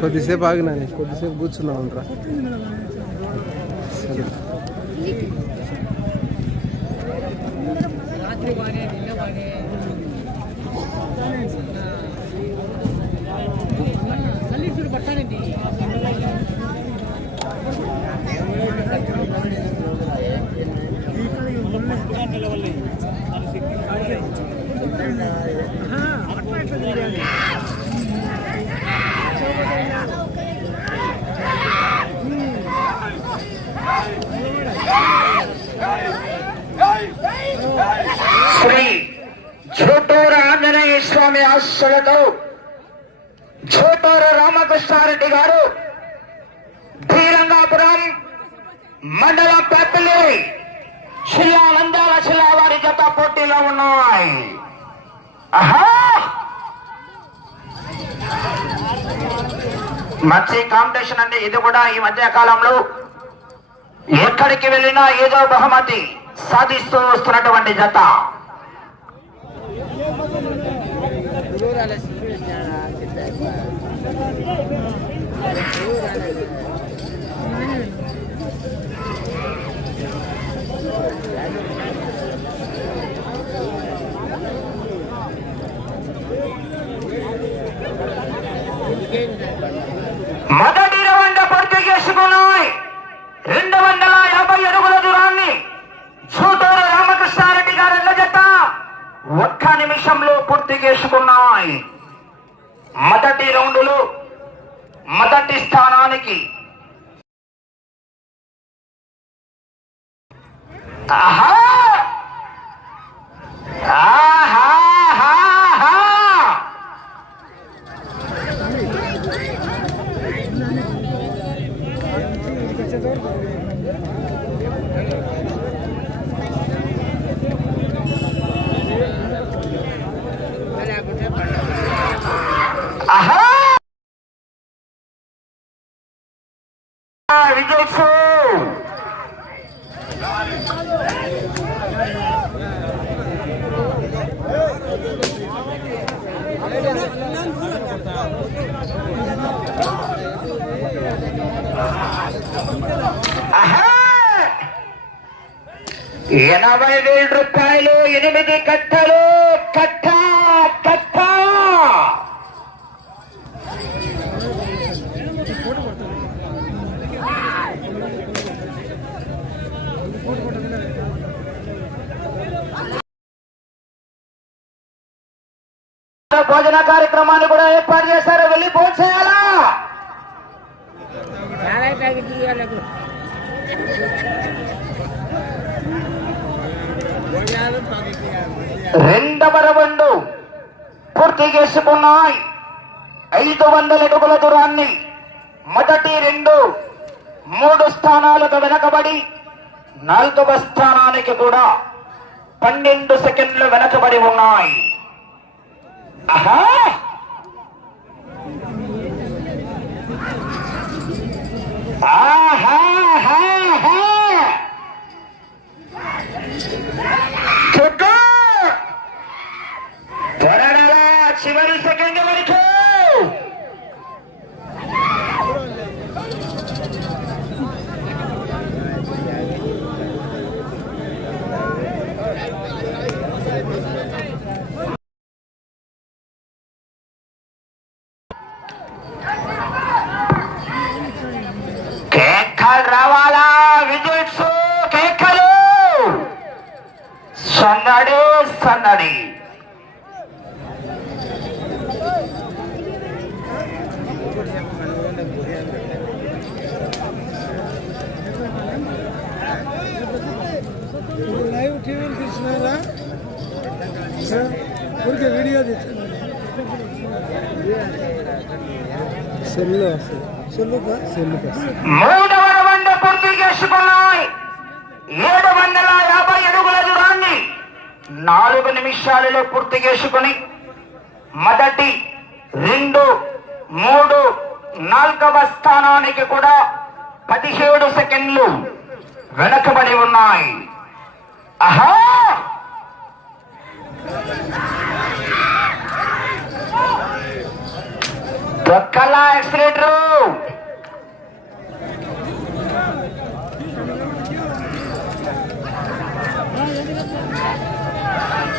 కొద్దిసేపు ఆగినా కొద్దిసేపు కూర్చున్నా అంటారా సరే. ఝోటూరు ఆంజనేయ స్వామి ఆశలతో ఝోటూరు రామకృష్ణారెడ్డి గారు ధీరంగాపురం మండలం పెద్దలు. జిల్లా నంద్యాల జిల్లా వారి జత పోటీలో ఉన్నాయి. ఆహా మంచి కాంపిటీషన్ అండి. ఇది కూడా ఈ మధ్య కాలంలో ఎక్కడికి వెళ్ళినా ఏదో బహుమతి సాధిస్తూ వస్తున్నటువంటి జత. Ahora la señora se está... verde. కట్ట కట్ట భోజన కార్యక్రమాన్ని కూడా ఏర్పాటు చేశారు వెళ్ళి భోజనం చేయాలా చాలా ప్యాకెట్ ఇవ్వాలి రెండవ రౌండ్ పూర్తి చేసుకున్నాయి ఐదు వందల అడుగుల దూరాన్ని మొదటి రెండు మూడు స్థానాలకు వెనకబడి నాలుగవ స్థానానికి కూడా పన్నెండు సెకండ్లు వెనకబడి ఉన్నాయి. ఆహా! చివరి సెకండ్ వరకు రావాలా విజిట్స్ కేకలు సన్నడి సన్నడి లైవ్ టీవీలు తీసినారా ఊరికే వీడియో తీస్తున్నారు సెల్లో వస్తుంది సెల్లుకా వందల యాభై అడుగుల దూరాన్ని నాలుగు నిమిషాలలో పూర్తి చేసుకుని మొదటి రెండు మూడు నాలుగవ స్థానానికి కూడా పదిహేడు సెకండ్లు వెనకబడి ఉన్నాయి. ఆహా దొక్కల ఎక్సలేటరు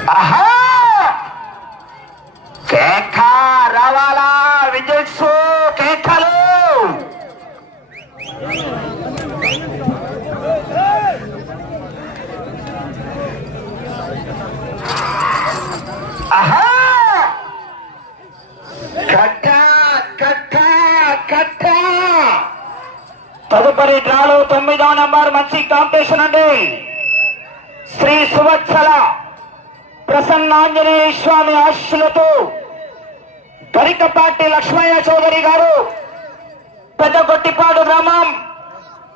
ఆహా! కేక రావాలా విజిల్స్ కేకలు ఆహా! కట్ట కట్ట కట్ట! తదుపరి డ్రాలో తొమ్మిదో నంబర్ మంచి కాంపిటీషన్ అండి. శ్రీ సువత్సల ప్రసన్నాంజనేయ స్వామి ఆశులతో గరికపాటి లక్ష్మయ్య చౌదరి గారు పెద్దగొట్టిపాడు గ్రామం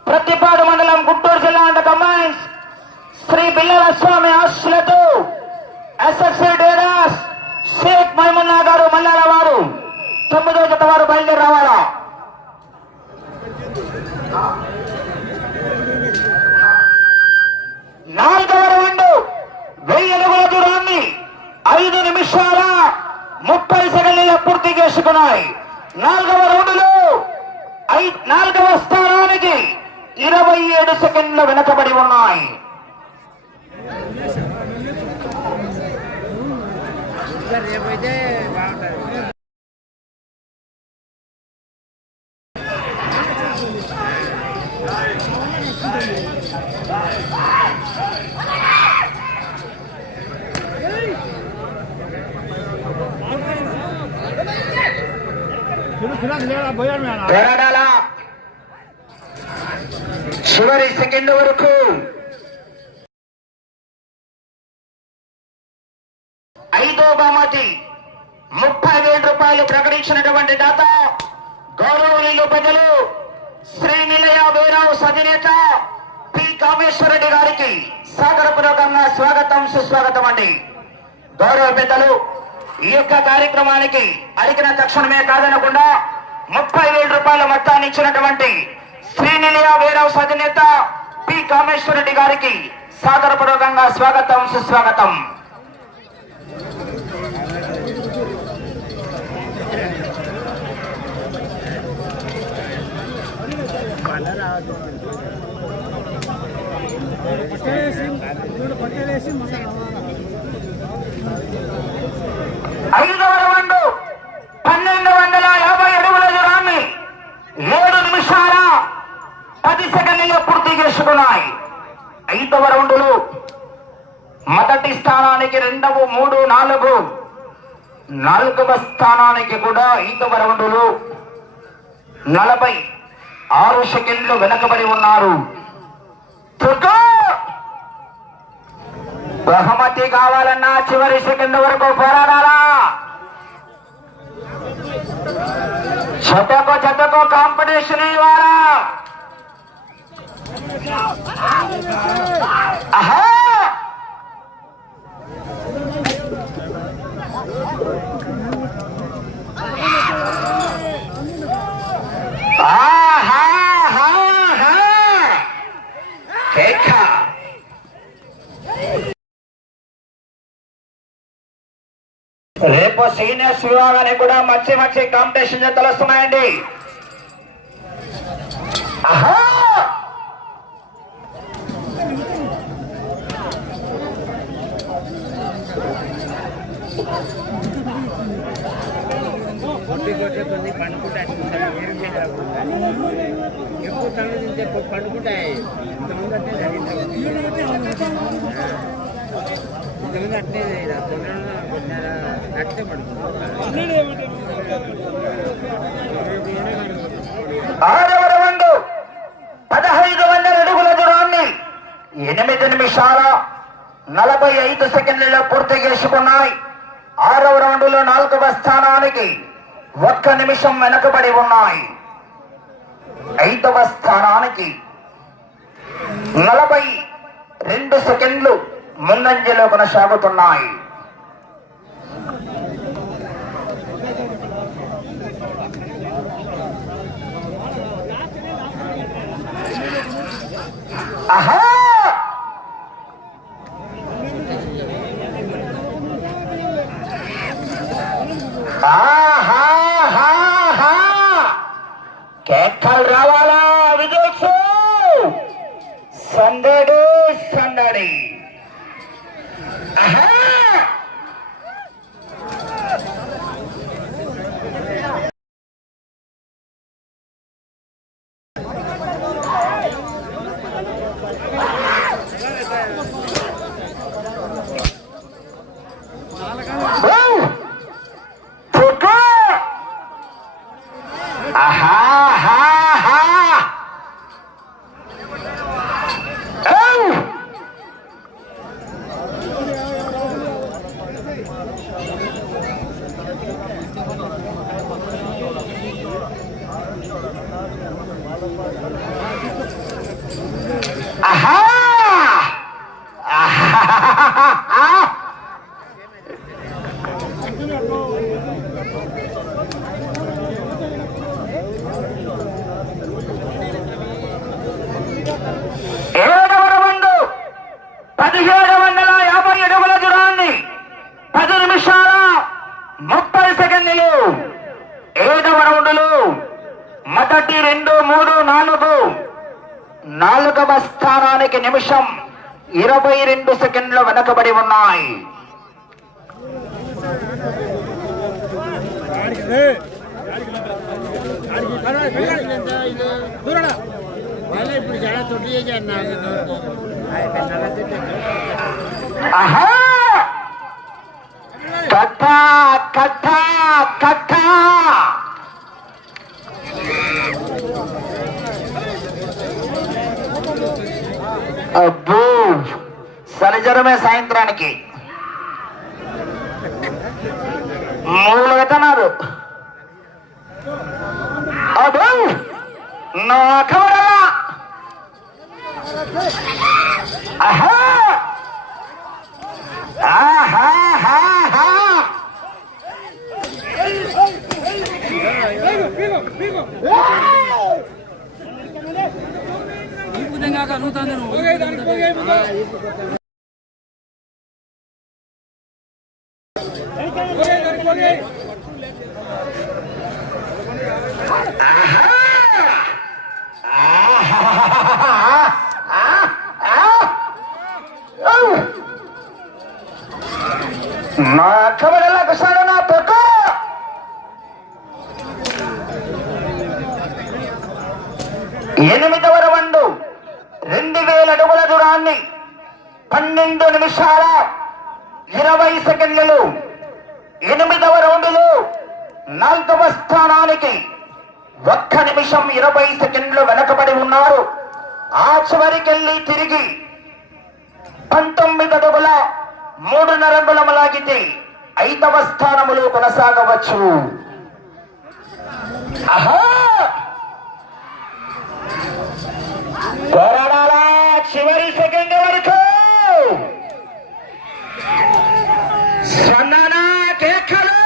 ప్రతిపాడు మండలం గుంటూరు జిల్లా అండ్ కమాండ్స్ శ్రీ బిల్లల స్వామి ఆశులతో ఎస్ఎస్సి డేరాస్ షేక్ మైమున్నా గారు మల్లాల వారు తొమ్మిదో జత వారు బయలుదేరి రావాలా నాలుగవ రౌండ్ వెయ్యి అడుగుల దూరాన్ని ఐదు నిమిషాల ముప్పై సెకండ్ల పూర్తి ఉన్నాయి. నాలుగవ రౌండ్లో నాలుగవ స్థానానికి ఇరవై ఏడు సెకండ్లు వెనకబడి ఉన్నాయి. రేపు అయితే పెరడాల చివరి సెకండ్ వరకు ఐదో బహుమతి ముప్పై వేల రూపాయలు ప్రకటించినటువంటి దాత గౌరవనీయులు ప్రజలు శ్రీ నిలయ వేరావు అధినేత పి. కామేశ్వరరెడ్డి గారికి సాగరపూర్వకంగా స్వాగతం సుస్వాగతం అండి. గౌరవ పెద్దలు ఈ యొక్క కార్యక్రమానికి అడిగిన తక్షణమే కాదనకుండా ముప్పై వేల రూపాయల మొత్తాన్ని ఇచ్చినటువంటి శ్రీనిలయ వీరవ్ అధినేత పి. కామేశ్వరరెడ్డి గారికి సాదరపూర్వకంగా స్వాగతం సుస్వాగతం. పట్టేసి పట్టేసి మళ్ళీ రావాలా ఐదవ రౌండ్ పన్నెండు వందల యాభై అడుగుల దూరాన్ని ఏడు నిమిషాల పది సెకండ్లలో పూర్తి చేసుకున్నాయి ఐదవ రౌండ్లు మొదటి స్థానానికి రెండవ మూడు నాలుగు నాలుగవ స్థానానికి కూడా ఐదవ రౌండ్లు నలభై ఆరు సెకండ్లు వెనకబడి ఉన్నారు. బహుమతి కావాలన్నా చివరి సెకండ్ వరకు పోరాడాలా? జతకు జతకు కాంపిటీషన్ ఇవ్వాలా ఆహా! ఆహా! హా! హా! కేక రేపు సీనియర్స్ విభాగానికి కూడా మంచి మంచి కాంపిటీషన్ జతలు వస్తున్నాయండి. ఐదు సెకండ్లలో పూర్తి చేసుకున్నాయి. ఆరవ రౌండ్లో నాలుగవ స్థానానికి ఒక్క నిమిషం వెనకబడి ఉన్నాయి. ఐదవ స్థానానికి నలభై రెండు సెకండ్లు ముందంజలో కొనసాగుతున్నాయి. ఆహా కేకలు రావాలా? విజయ్ సందడి సందడి ఆహా! ఓ! చుట్టూ! ఆహా! ఆహా! ఆహా! ఓ! ఆహా! ఆహా! ఏడవ రౌండు పదిహేడు వందల యాభై అడుగుల దూరాన్ని పది నిమిషాల ముప్పై సెకండ్లు ఏడవ రౌండులు మొదటి రెండు మూడు నాలుగు నాలుగవ స్థానానికి నిమిషం ఇరవై రెండు సెకండ్లు వెనకబడి ఉన్నాయి. ఇప్పుడు ఆహా సరిజరమే సాయంత్రానికి. మూడు వెతన్నారు అబ్బో నా కవరా ఆహా ఆహాహాహా. నా కబడల కుసాడు నా తొక్క ఎనిమిదవ రౌండు రెండు వేల అడుగుల దూరాన్ని పన్నెండు నిమిషాల ఇరవై సెకండ్లు. ఎనిమిదవ రౌండులో నాలుగవ స్థానానికి ఒక్క నిమిషం ఇరవై సెకండ్లు వెనకబడి ఉన్నారు. ఆ చివరికెళ్ళి తిరిగి పంతొమ్మిది అడుగుల మూడున్నర అంగుళం లాగితే ఐదవ స్థానములో కొనసాగవచ్చు. చివరి సెకండ్ వరకు సన్నన కేకలు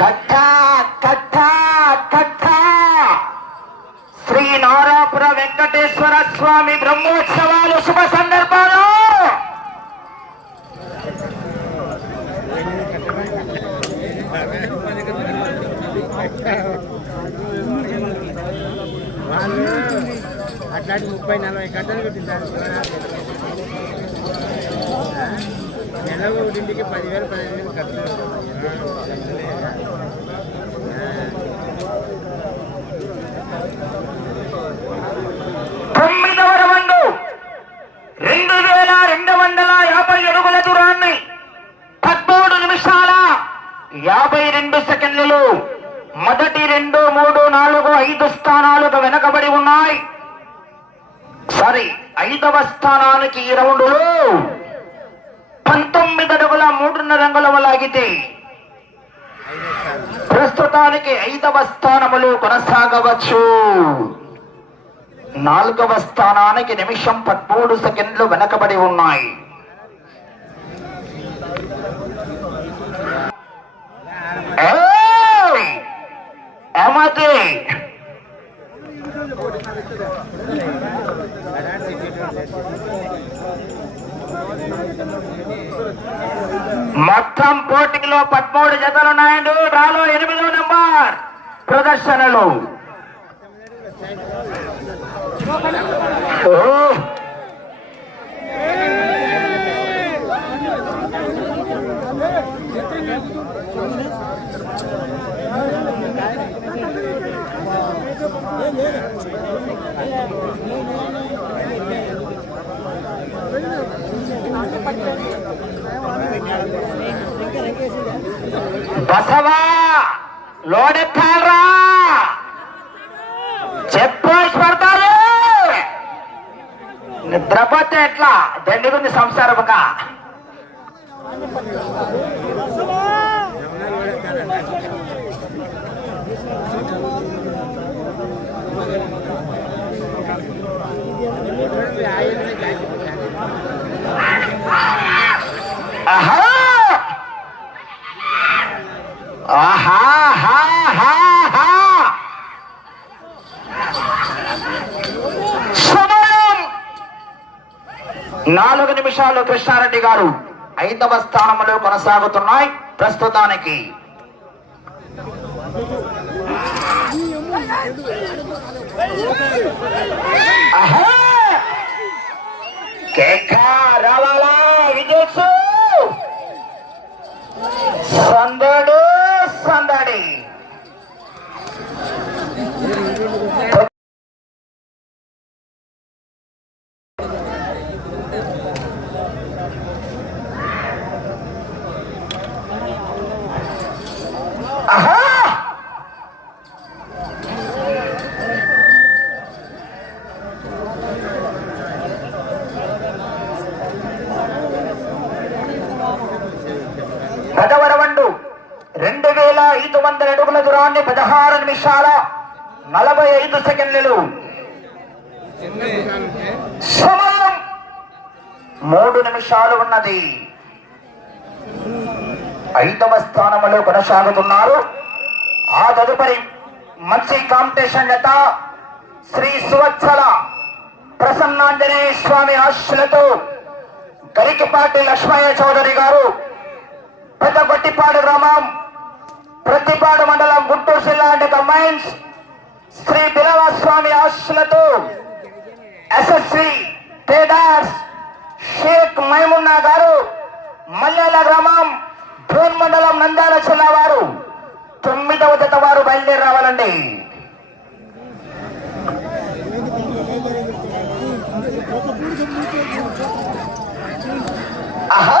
కట్ట కట్ట కట్ట. శ్రీ నారాపుర వెంకటేశ్వర స్వామి బ్రహ్మోత్సవాలు శుభ సందర్భాలు. అట్లాంటి ముప్పై నలభై గంటలు పెట్టింటారు నెల ఒకటింటికి పదివేలు పదిహేను వేలు ఖర్చు కార్యములు కొనసాగవచ్చు. నాలుగవ స్థానానికి నిమిషం పదమూడు సెకండ్లు వెనకబడి ఉన్నాయి. మొత్తం పోటీలో పదమూడు జతలున్నాయండి ప్రదర్శనలు. బసవా లోడెక్క ఎట్లా? దండిగుంది సంసారముగా. ఆహా! ఆహా! నాలుగు నిమిషాలు కృష్ణారెడ్డి గారు ఐదవ స్థానంలో కొనసాగుతున్నాయి ప్రస్తుతానికి ఆహా విజయసు సందడు సందడి ఆహా పదవరవండు రెండు వేల ఐదు వందల అడుగుల దూరాన్ని పదహారు నిమిషాల నలభై సెకండ్లు సమయం మూడు నిమిషాలు ఉన్నది. ఐదవ స్థానంలో కొనసాగుతున్నారు. ఆ తదుపరి మంచి కాంపిటీషన్ జత శ్రీ సువత్సల ప్రసన్నాంజనేయ స్వామి ఆశలతో గరికిపాటి లక్ష్మయ్య చౌదరి గారు పెద్దగొట్టిపాడు గ్రామం ప్రతిపాడు మండలం గుంటూరు జిల్లా అంటే కంబైన్స్ శ్రీ బిలవస్వామి ఆశలతో ఎస్ఎస్సి ట్రేడర్స్ షేక్ మైమున్నా గారు మల్లెల గ్రామం ధూన్ మండలం నంద్యాల జిల్లా వారు తొమ్మిదవ జత వారు బయలుదేరి రావాలండి. ఆహా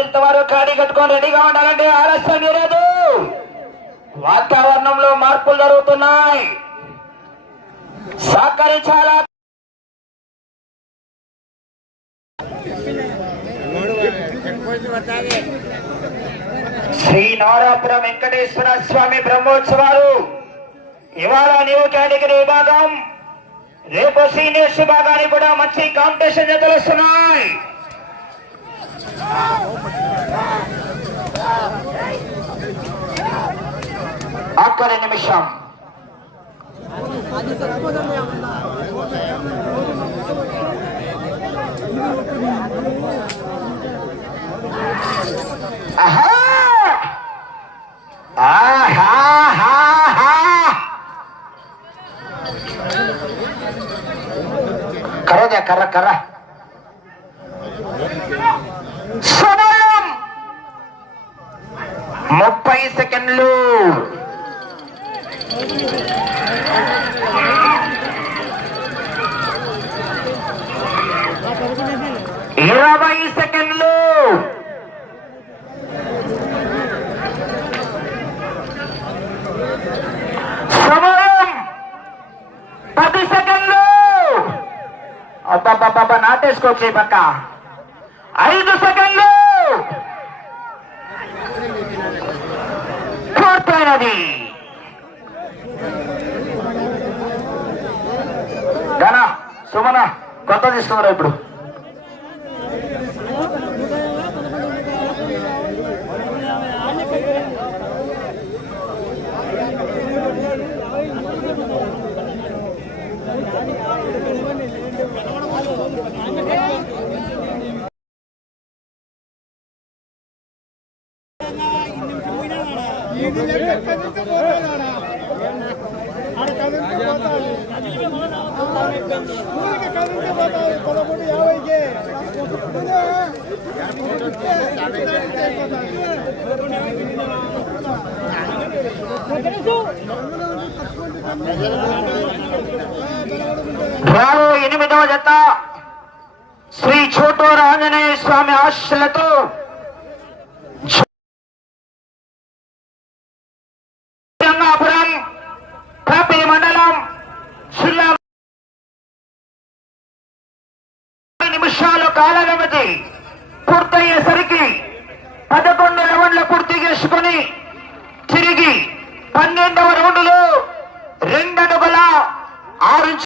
అన్నా వరకు ఖాళీ కట్టుకొని రెడీగా ఉండాలంటే ఆలస్యం లేదు. వాతావరణంలో మార్పులు జరుగుతున్నాయి. సహకరించాలా? శ్రీ నారాపురం వెంకటేశ్వర స్వామి బ్రహ్మోత్సవాలు. ఇవాళ న్యూ కేటగిరీ విభాగం. రేపు సీనియర్స్ విభాగానికి కూడా మంచి కాంపిటీషన్ జతలు వస్తున్నాయి. ఆఖరి నిమిషం ఆహా! ఆహాహాహా! కర్రదే కర్ర కర్ర సమయం. ముప్పై సెకండ్లు. ఇరవై సెకండ్లు. సమయం. పది సెకండ్లు. అబ్బాబ్బాబ్బా నాటేసుకోవచ్చు ఈ పక్క ఐదు సెకండ్లు. పూర్తయినది. ఘన సుమన కొత్త తీసుకున్నారా ఇప్పుడు? రావు ఎనిమిదవ జత శ్రీ చోటూరు ఆంజనేయ స్వామి ఆశలతో కాల వ్యవధి పూర్తయ్యేసరికి పదకొండు రౌండ్లు పూర్తి చేసుకుని తిరిగి పన్నెండవ రౌండ్లో రెండడుగుల ఆరు